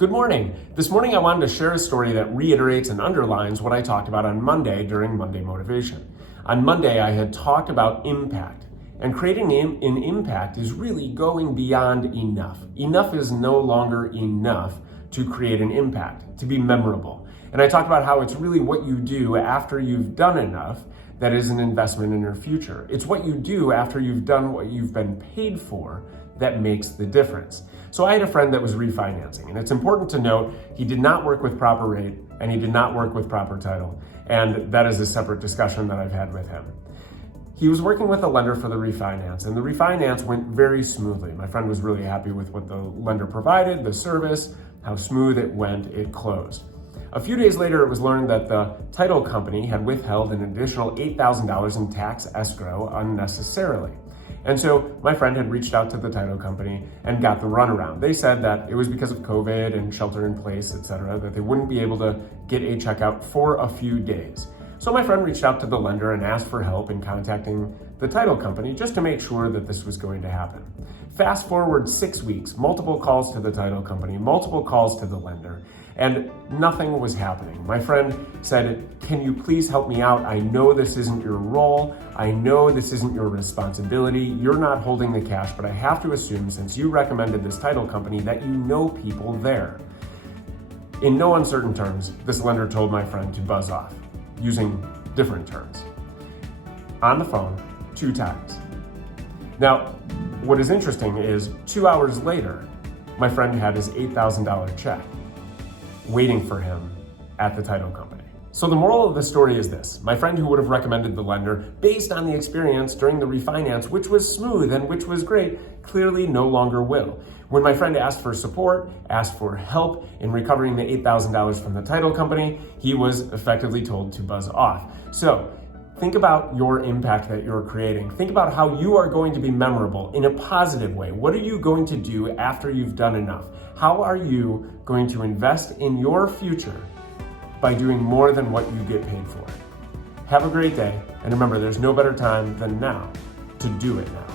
Good morning. This morning I wanted to share a story that reiterates and underlines what I talked about on Monday during Monday Motivation. On Monday I had talked about impact, and creating an impact is really going beyond enough. Enough is no longer enough to create an impact, to be memorable. And I talked about how it's really what you do after you've done enough that is an investment in your future. It's what you do after you've done what you've been paid for that makes the difference. So I had a friend that was refinancing, and it's important to note he did not work with proper rate and he did not work with proper title, and that is a separate discussion that I've had with him. He was working with a lender for the refinance, and the refinance went very smoothly. My friend was really happy with what the lender provided, the service, how smooth it went, it closed. A few days later, it was learned that the title company had withheld an additional $8,000 in tax escrow unnecessarily. And so my friend had reached out to the title company and got the runaround. They said that it was because of COVID and shelter in place, etc., that they wouldn't be able to get a check out for a few days. So my friend reached out to the lender and asked for help in contacting the title company just to make sure that this was going to happen. Fast forward 6 weeks, multiple calls to the title company, multiple calls to the lender, and nothing was happening. My friend said, "Can you please help me out? I know this isn't your role. I know this isn't your responsibility. You're not holding the cash, but I have to assume since you recommended this title company that you know people there." In no uncertain terms, this lender told my friend to buzz off, using different terms. On the phone, 2 times. Now, what is interesting is 2 hours later, my friend had his $8,000 check waiting for him at the title company. So the moral of the story is this: my friend who would have recommended the lender based on the experience during the refinance, which was smooth and which was great, clearly no longer will. When my friend asked for support, asked for help in recovering the $8,000 from the title company, he was effectively told to buzz off. So think about your impact that you're creating. Think about how you are going to be memorable in a positive way. What are you going to do after you've done enough? How are you going to invest in your future by doing more than what you get paid for? Have a great day, and remember, there's no better time than now to do it now.